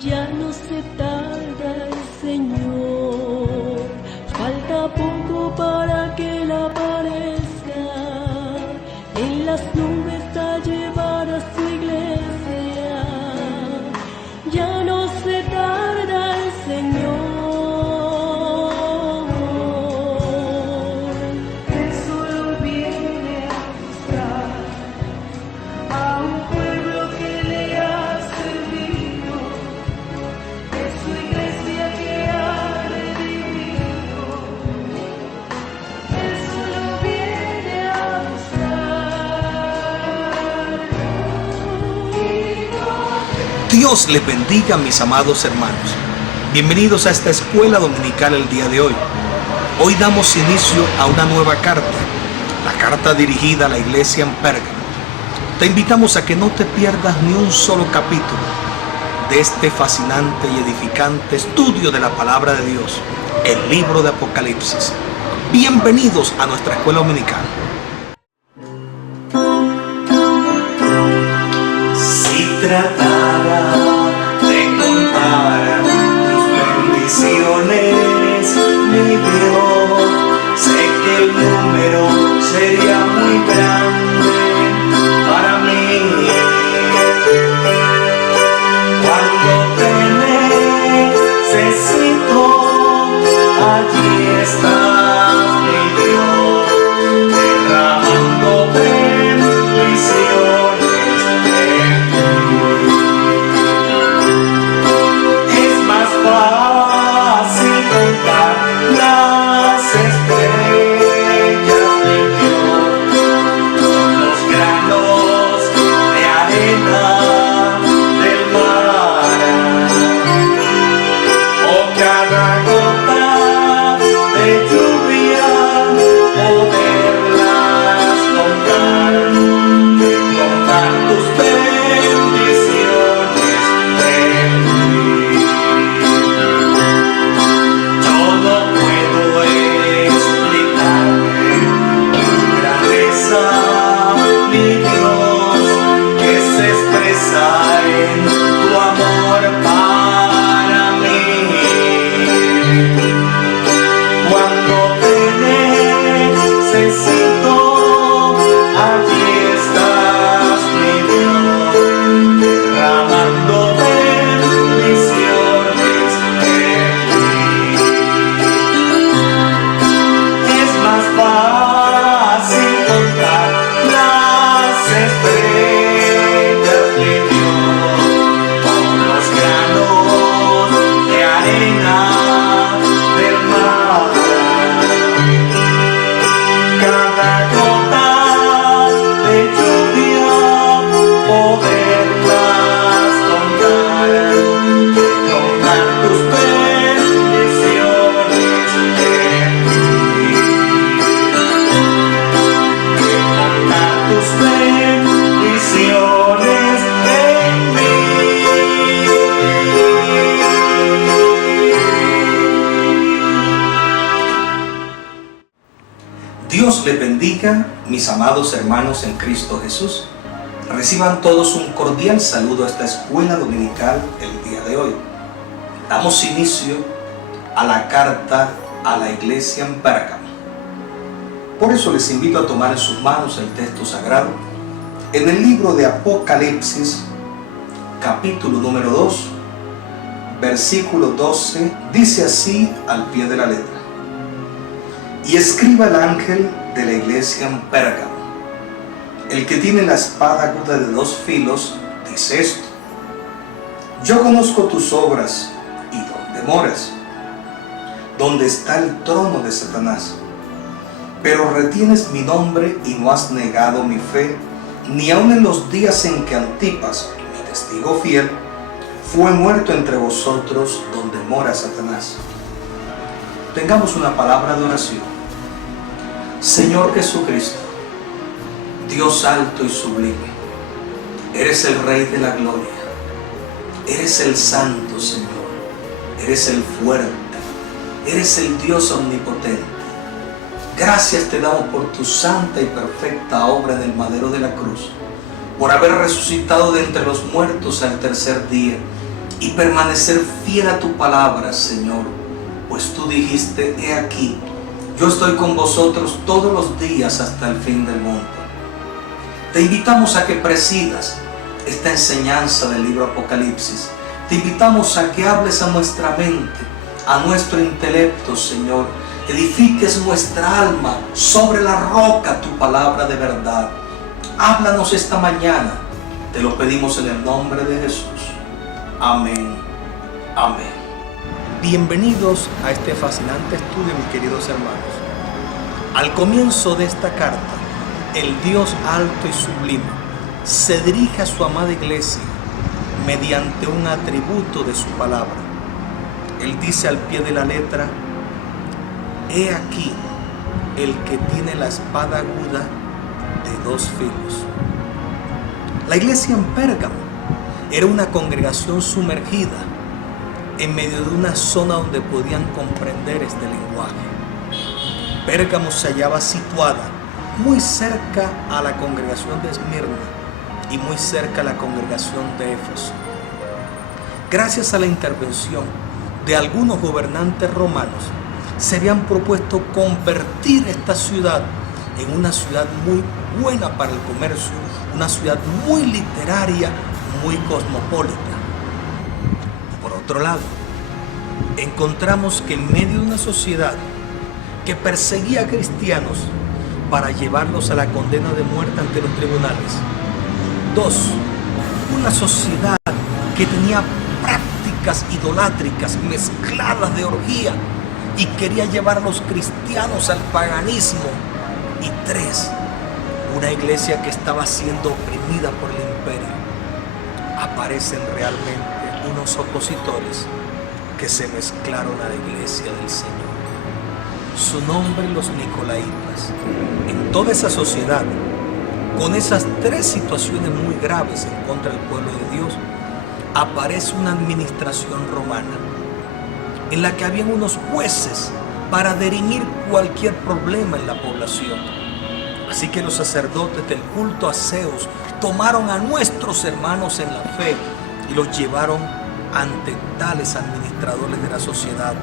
Ya no se tarda el Señor, falta poco para que Él aparezca, en las nubes a llevar a su iglesia. Ya no se tarda el Señor. Él solo viene a buscar a un pueblo que le ha servido, es su iglesia que ha redimido. Él solo viene a buscar. Dios les bendiga, mis amados hermanos. Bienvenidos a esta escuela dominical el día de hoy. Hoy damos inicio a una nueva carta, la carta dirigida a la iglesia en Pérgamo. Te invitamos a que no te pierdas ni un solo capítulo de este fascinante y edificante estudio de la palabra de Dios, el libro de Apocalipsis. Bienvenidos a nuestra escuela dominical. Si tratara de contar tus bendiciones, mi Dios, sé que el número sería muy grande para mí. Cuando te necesito, allí estás, mi Dios, derramando bendiciones en mí. Es más fácil contar las estrellas, mi Dios, los granos de arena del mar, o cada gota de lluvia, poderlas contar, que contar tus bendiciones en mí. Yo no puedo explicarme tu grandeza, mi Dios, que se expresa en tu amor para mí. Cuando te necesito, allí estás, mi Dios, derramando bendiciones en mí. Es más fácil contar las estrellas, mi Dios, con los granos de arena del mar. Cada gota de lluvia, poderlas contar, contar tus bendiciones en mí, contar tus bendiciones en mí. Dios les bendiga, mis amados hermanos en Cristo Jesús. Reciban todos un cordial saludo a esta escuela dominical el día de hoy. Damos inicio a la carta a la iglesia en Pérgamo. Por eso les invito a tomar en sus manos el texto sagrado en el libro de Apocalipsis, capítulo número 2, versículo 12, dice así al pie de la letra: y escriba el ángel de la iglesia en Pérgamo, el que tiene la espada aguda de 2 filos, dice esto: yo conozco tus obras y dónde moras, donde está el trono de Satanás, pero retienes mi nombre y no has negado mi fe, ni aun en los días en que Antipas, mi testigo fiel, fue muerto entre vosotros, donde mora Satanás. Tengamos una palabra de oración. Señor Jesucristo, Dios alto y sublime, eres el Rey de la gloria, eres el santo, Señor, eres el fuerte, eres el Dios omnipotente. Gracias te damos por tu santa y perfecta obra en el madero de la cruz, por haber resucitado de entre los muertos al tercer día y permanecer fiel a tu palabra, Señor, pues tú dijiste: he aquí, yo estoy con vosotros todos los días hasta el fin del mundo. Te invitamos a que presidas esta enseñanza del libro Apocalipsis. Te invitamos a que hables a nuestra mente, a nuestro intelecto, Señor. Edifiques nuestra alma sobre la roca, tu palabra de verdad. Háblanos esta mañana. Te lo pedimos en el nombre de Jesús. Amén. Amén. Bienvenidos a este fascinante estudio, mis queridos hermanos. Al comienzo de esta carta, el Dios alto y sublime se dirige a su amada iglesia mediante un atributo de su palabra. Él dice al pie de la letra: he aquí el que tiene la espada aguda de dos filos. La iglesia en Pérgamo era una congregación sumergida en medio de una zona donde podían comprender este lenguaje. Pérgamo se hallaba situada muy cerca a la congregación de Esmirna y muy cerca a la congregación de Éfeso. Gracias a la intervención de algunos gobernantes romanos, se habían propuesto convertir esta ciudad en una ciudad muy buena para el comercio, una ciudad muy literaria, muy cosmopolita. Por otro lado, encontramos que en medio de una sociedad que perseguía a cristianos para llevarlos a la condena de muerte ante los tribunales, una sociedad que tenía prácticas idolátricas mezcladas de orgía y quería llevar a los cristianos al paganismo, y una iglesia que estaba siendo oprimida por el imperio. Aparecen realmente unos opositores que se mezclaron a la iglesia del Señor. Su nombre, los Nicolaitas. En toda esa sociedad, con esas tres situaciones muy graves en contra del pueblo de Dios, aparece una administración romana en la que habían unos jueces para dirimir cualquier problema en la población. Así que los sacerdotes del culto a Zeus tomaron a nuestros hermanos en la fe y los llevaron ante tales administradores de la sociedad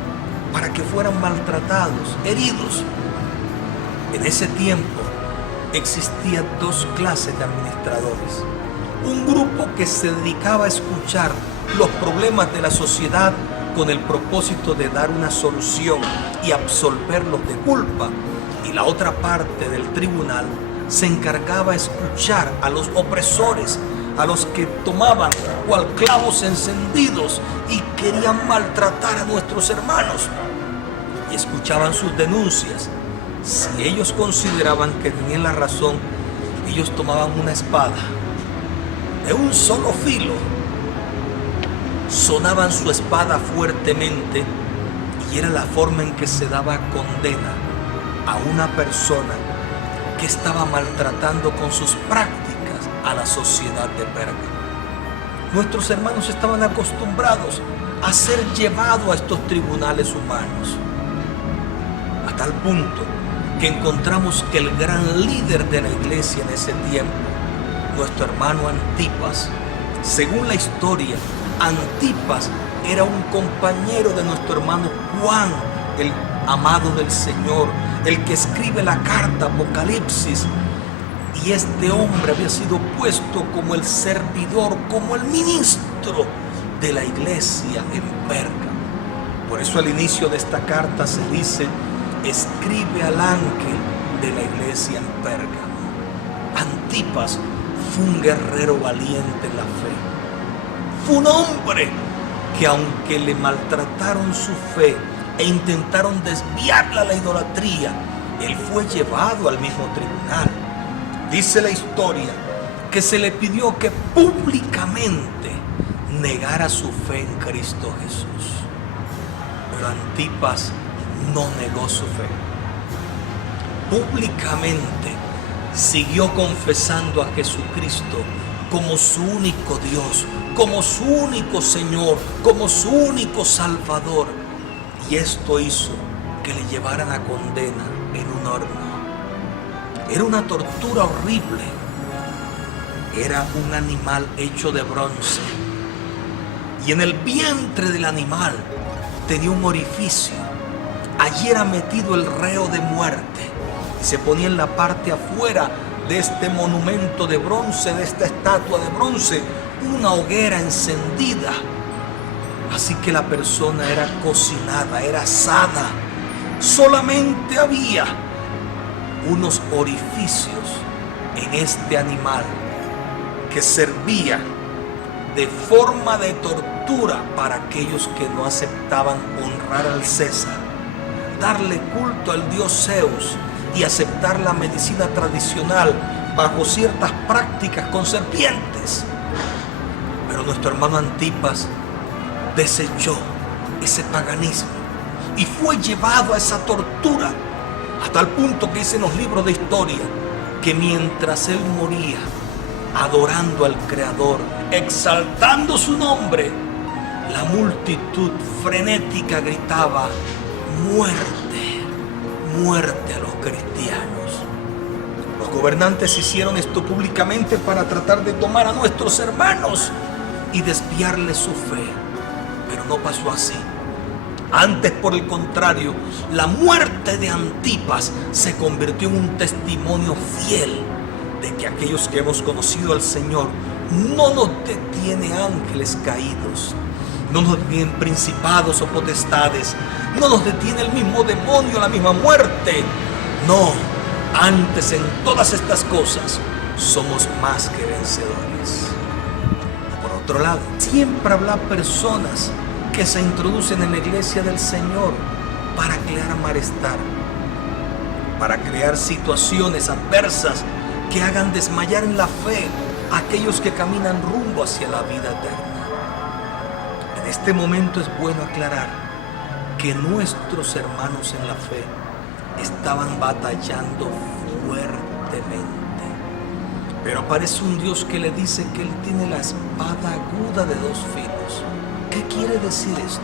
para que fueran maltratados, heridos. En ese tiempo existían dos clases de administradores. Un grupo que se dedicaba a escuchar los problemas de la sociedad con el propósito de dar una solución y absolverlos de culpa, y la otra parte del tribunal se encargaba de escuchar a los opresores, a los que tomaban cual clavos encendidos y querían maltratar a nuestros hermanos, y escuchaban sus denuncias. Si ellos consideraban que tenían la razón, ellos tomaban una espada de un solo filo, sonaban su espada fuertemente, y era la forma en que se daba condena a una persona que estaba maltratando con sus prácticas a la sociedad de Pérgamo. Nuestros hermanos estaban acostumbrados a ser llevados a estos tribunales humanos, a tal punto que encontramos que el gran líder de la iglesia en ese tiempo, nuestro hermano Antipas, según la historia, Antipas era un compañero de nuestro hermano Juan, el amado del Señor, el que escribe la carta Apocalipsis, y este hombre había sido puesto como el servidor, como el ministro de la iglesia en Pérgamo. Por eso al inicio de esta carta se dice: escribe al ángel de la iglesia en Pérgamo. Antipas fue un guerrero valiente en la fe. Fue un hombre que, aunque le maltrataron su fe e intentaron desviarla a la idolatría, él fue llevado al mismo tribunal. Dice la historia que se le pidió que públicamente negara su fe en Cristo Jesús. Pero Antipas no negó su fe. Públicamente siguió confesando a Jesucristo como su único Dios, como su único Señor, como su único Salvador. Y esto hizo que le llevaran a condena en un horno. Era una tortura horrible. Era un animal hecho de bronce. Y en el vientre del animal tenía un orificio. Allí era metido el reo de muerte. Y se ponía en la parte afuera de este monumento de bronce, de esta estatua de bronce, una hoguera encendida. Así que la persona era cocinada, era asada. Solamente había unos orificios en este animal que servía de forma de tortura para aquellos que no aceptaban honrar al César, darle culto al dios Zeus y aceptar la medicina tradicional bajo ciertas prácticas con serpientes. Pero nuestro hermano Antipas desechó ese paganismo y fue llevado a esa tortura, hasta el punto que dicen los libros de historia que mientras él moría adorando al Creador, exaltando su nombre, la multitud frenética gritaba: muerte, muerte a los cristianos. Los gobernantes hicieron esto públicamente para tratar de tomar a nuestros hermanos y desviarles su fe, pero no pasó así. Antes, por el contrario, la muerte de Antipas se convirtió en un testimonio fiel de que aquellos que hemos conocido al Señor no nos detiene ángeles caídos, no nos detienen principados o potestades, no nos detiene el mismo demonio, la misma muerte. No, antes en todas estas cosas somos más que vencedores. Por otro lado, siempre habrá personas que se introducen en la iglesia del Señor para crear malestar, para crear situaciones adversas que hagan desmayar en la fe a aquellos que caminan rumbo hacia la vida eterna. En este momento es bueno aclarar que nuestros hermanos en la fe estaban batallando fuertemente. Pero aparece un Dios que le dice que Él tiene la espada aguda de dos filos. ¿Qué quiere decir esto?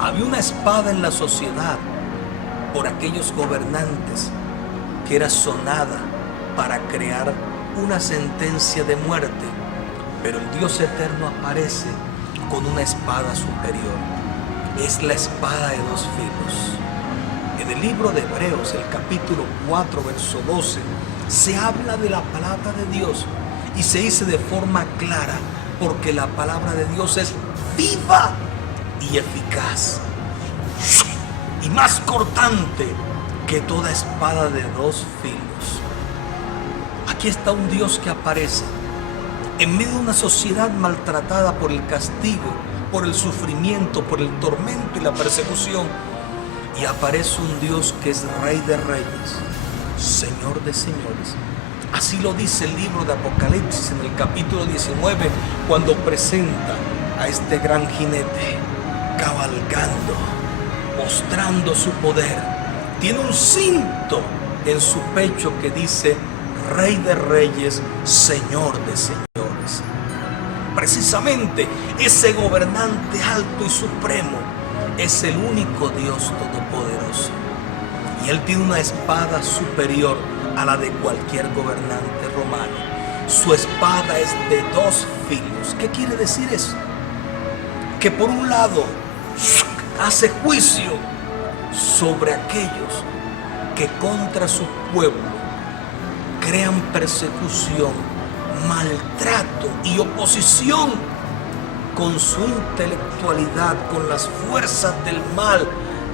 Había una espada en la sociedad por aquellos gobernantes que era sonada para crear una sentencia de muerte, pero el Dios eterno aparece con una espada superior. Es la espada de dos filos. En el libro de Hebreos, el capítulo 4, verso 12, se habla de la palabra de Dios y se dice de forma clara, porque la palabra de Dios es viva y eficaz y más cortante que toda espada de dos filos. Aquí está un Dios que aparece en medio de una sociedad maltratada por el castigo, por el sufrimiento, por el tormento y la persecución. Y aparece un Dios que es Rey de Reyes, Señor de Señores. Así lo dice el libro de Apocalipsis en el capítulo 19, cuando presenta a este gran jinete cabalgando, mostrando su poder. Tiene un cinto en su pecho que dice Rey de Reyes, Señor de Señores. Precisamente ese gobernante alto y supremo es el único Dios todopoderoso. Y Él tiene una espada superior a la de cualquier gobernante romano. Su espada es de dos filos. ¿Qué quiere decir eso? Que por un lado hace juicio sobre aquellos que contra su pueblo crean persecución, maltrato y oposición con su intelectualidad, con las fuerzas del mal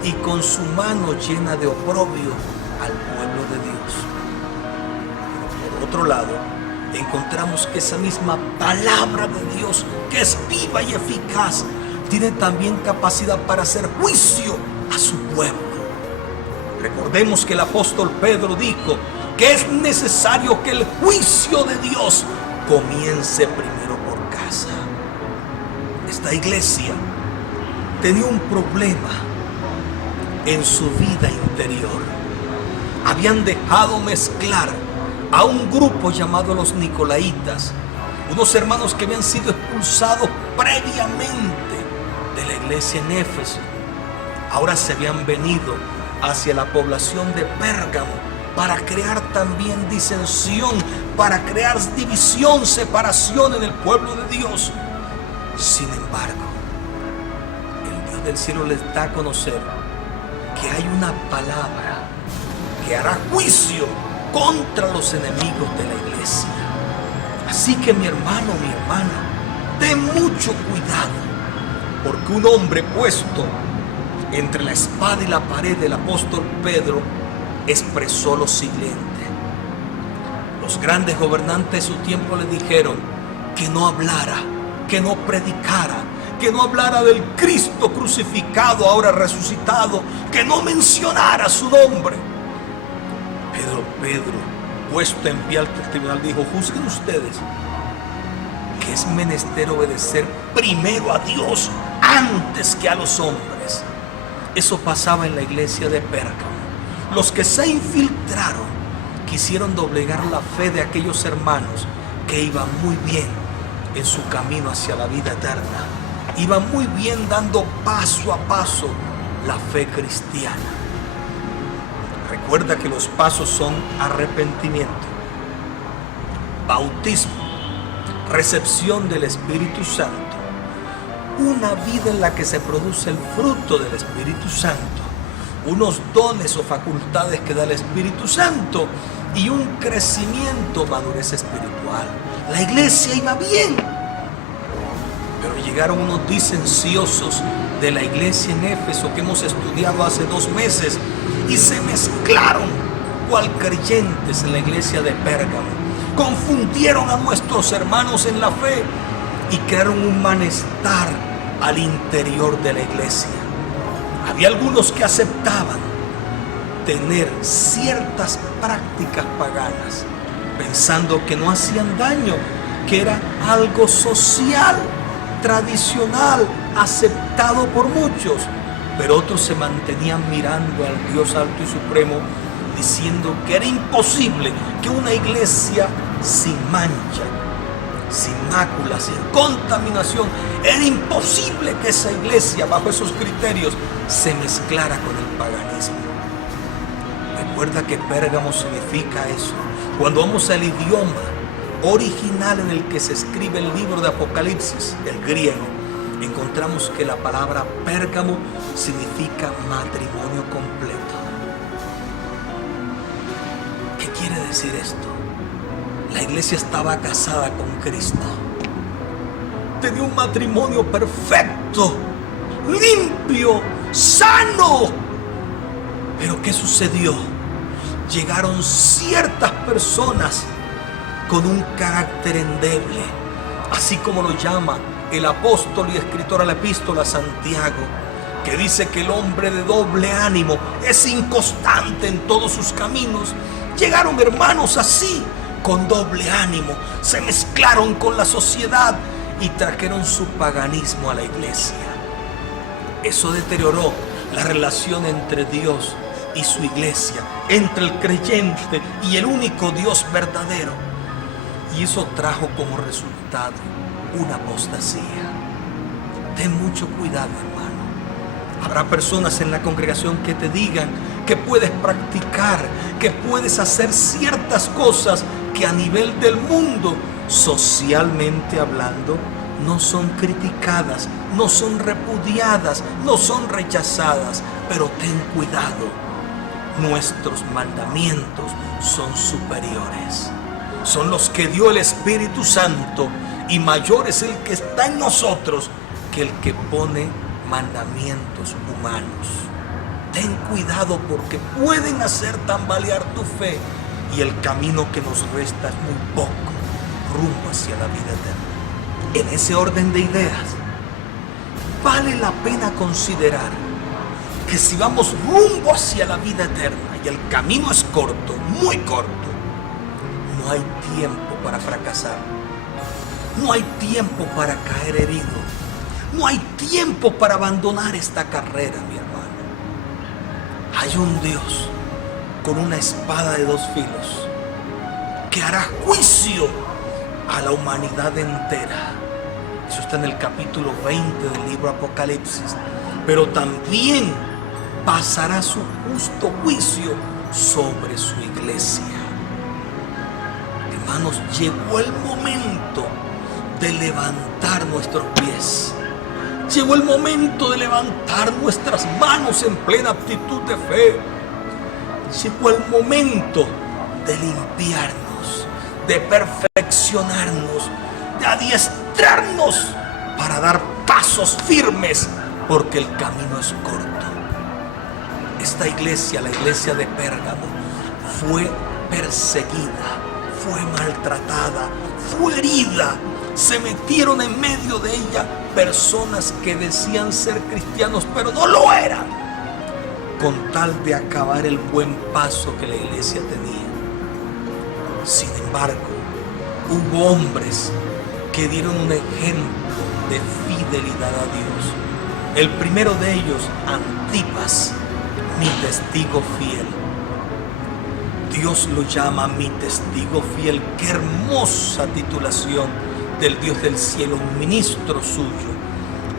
y con su mano llena de oprobio al pueblo de Dios. Por otro lado, encontramos que esa misma palabra de Dios, que es viva y eficaz, tiene también capacidad para hacer juicio a su pueblo. Recordemos que el apóstol Pedro dijo que es necesario que el juicio de Dios comience primero por casa. Esta iglesia tenía un problema en su vida interior. Habían dejado mezclar a un grupo llamado los Nicolaitas, unos hermanos que habían sido expulsados previamente de la iglesia en Éfeso. Ahora se habían venido hacia la población de Pérgamo para crear también disensión, para crear división, separación en el pueblo de Dios. Sin embargo, el Dios del cielo les da a conocer que hay una palabra que hará juicio contra los enemigos de la iglesia. Así que mi hermano, mi hermana, ten mucho cuidado, porque un hombre puesto entre la espada y la pared del apóstol Pedro expresó lo siguiente. Los grandes gobernantes de su tiempo le dijeron que no hablara, que no predicara, que no hablara del Cristo crucificado, ahora resucitado, que no mencionara su nombre. Pedro, puesto en pie ante el tribunal, dijo: juzguen ustedes que es menester obedecer primero a Dios antes que a los hombres. Eso pasaba en la iglesia de Pérgamo. Los que se infiltraron quisieron doblegar la fe de aquellos hermanos que iban muy bien en su camino hacia la vida eterna. Iban muy bien dando paso a paso la fe cristiana. Recuerda que los pasos son arrepentimiento, bautismo, recepción del Espíritu Santo, una vida en la que se produce el fruto del Espíritu Santo, unos dones o facultades que da el Espíritu Santo y un crecimiento, madurez espiritual. La iglesia iba bien, pero llegaron unos disenciosos de la iglesia en Éfeso que hemos estudiado hace 2 meses y se mezclaron cual creyentes en la iglesia de Pérgamo. Confundieron a nuestros hermanos en la fe y crearon un malestar al interior de la iglesia. Había algunos que aceptaban tener ciertas prácticas paganas, pensando que no hacían daño, que era algo social, tradicional, aceptado por muchos. Pero otros se mantenían mirando al Dios alto y supremo, diciendo que era imposible que una iglesia sin mancha, sin mácula, sin contaminación, era imposible que esa iglesia bajo esos criterios se mezclara con el paganismo. Recuerda que Pérgamo significa eso. Cuando vamos al idioma original en el que se escribe el libro de Apocalipsis, el griego, encontramos que la palabra Pérgamo significa matrimonio completo. ¿Qué quiere decir esto? La iglesia estaba casada con Cristo. Tenía un matrimonio perfecto, limpio, sano. Pero ¿qué sucedió? Llegaron ciertas personas con un carácter endeble, así como lo llama el apóstol y escritor a la epístola Santiago, que dice que el hombre de doble ánimo es inconstante en todos sus caminos. Llegaron hermanos así, con doble ánimo, se mezclaron con la sociedad y trajeron su paganismo a la iglesia. Eso deterioró la relación entre Dios y su iglesia, entre el creyente y el único Dios verdadero. Y eso trajo como resultado una apostasía. Ten mucho cuidado, hermano. Habrá personas en la congregación que te digan que puedes practicar, que puedes hacer ciertas cosas que a nivel del mundo, socialmente hablando, no son criticadas, no son repudiadas, no son rechazadas. Pero ten cuidado. Nuestros mandamientos son superiores. Son los que dio el Espíritu Santo, y mayor es el que está en nosotros que el que pone mandamientos humanos. Ten cuidado, porque pueden hacer tambalear tu fe, y el camino que nos resta es muy poco rumbo hacia la vida eterna. En ese orden de ideas, vale la pena considerar que si vamos rumbo hacia la vida eterna y el camino es corto, muy corto, no hay tiempo para fracasar. No hay tiempo para caer herido. No hay tiempo para abandonar esta carrera, mi hermano. Hay un Dios con una espada de 2 filos que hará juicio a la humanidad entera. Eso está en el capítulo 20 del libro Apocalipsis. Pero también pasará su justo juicio sobre su iglesia. Hermanos, llegó el momento de levantar nuestros pies. Llegó el momento de levantar nuestras manos en plena actitud de fe. Llegó el momento de limpiarnos, de perfeccionarnos, de adiestrarnos para dar pasos firmes, porque el camino es corto. Esta iglesia, la iglesia de Pérgamo, fue perseguida, fue maltratada, fue herida. Se metieron en medio de ella personas que decían ser cristianos, pero no lo eran, con tal de acabar el buen paso que la iglesia tenía. Sin embargo, hubo hombres que dieron un ejemplo de fidelidad a Dios. El primero de ellos, Antipas, mi testigo fiel. Dios lo llama mi testigo fiel. Qué hermosa titulación del Dios del cielo, un ministro suyo.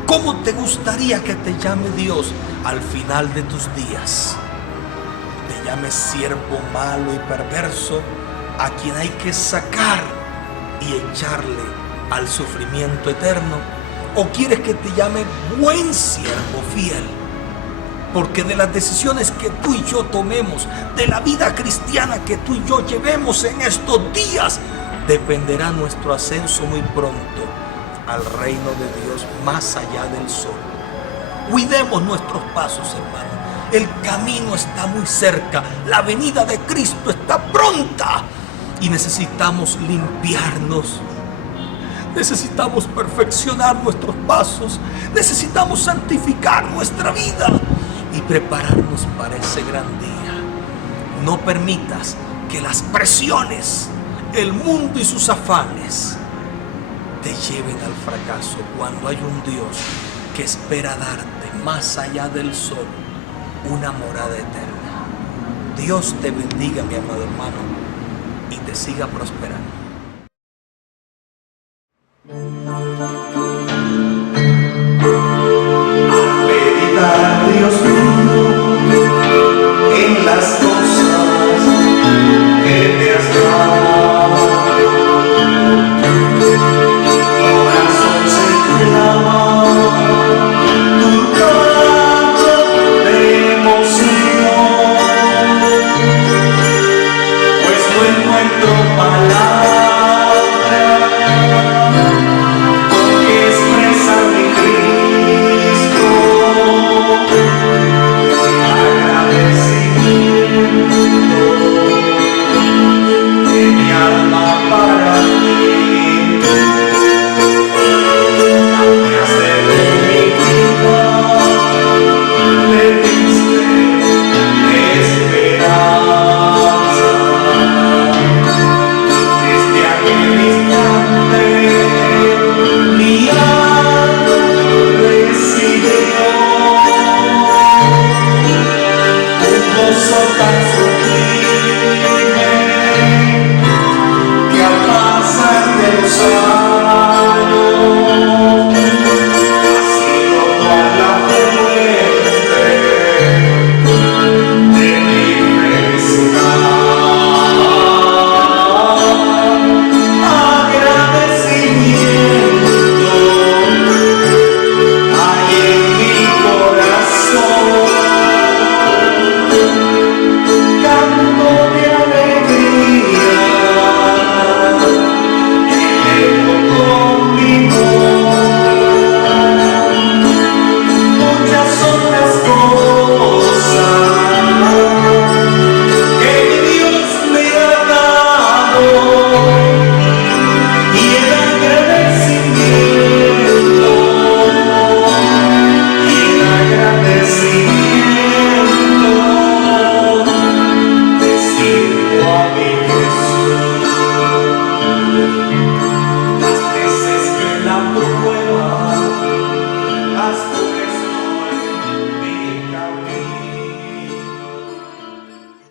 ¿Cómo te gustaría que te llame Dios al final de tus días? ¿Te llame siervo malo y perverso, a quien hay que sacar y echarle al sufrimiento eterno? ¿O quieres que te llame buen siervo fiel? Porque de las decisiones que tú y yo tomemos, de la vida cristiana que tú y yo llevemos en estos días, dependerá nuestro ascenso muy pronto al reino de Dios más allá del sol. Cuidemos nuestros pasos, hermano. El camino está muy cerca. La venida de Cristo está pronta. Y necesitamos limpiarnos. Necesitamos perfeccionar nuestros pasos. Necesitamos santificar nuestra vida y prepararnos para ese gran día. No permitas que las presiones, el mundo y sus afanes te lleven al fracaso, cuando hay un Dios que espera darte más allá del sol una morada eterna. Dios te bendiga, mi amado hermano, y te siga prosperando. Meditar, Dios mío, en las cosas que te has dado. Corazón se clama, tu canto de emoción, pues no encuentro palabras con que expresar mi Cristo. Agradecer.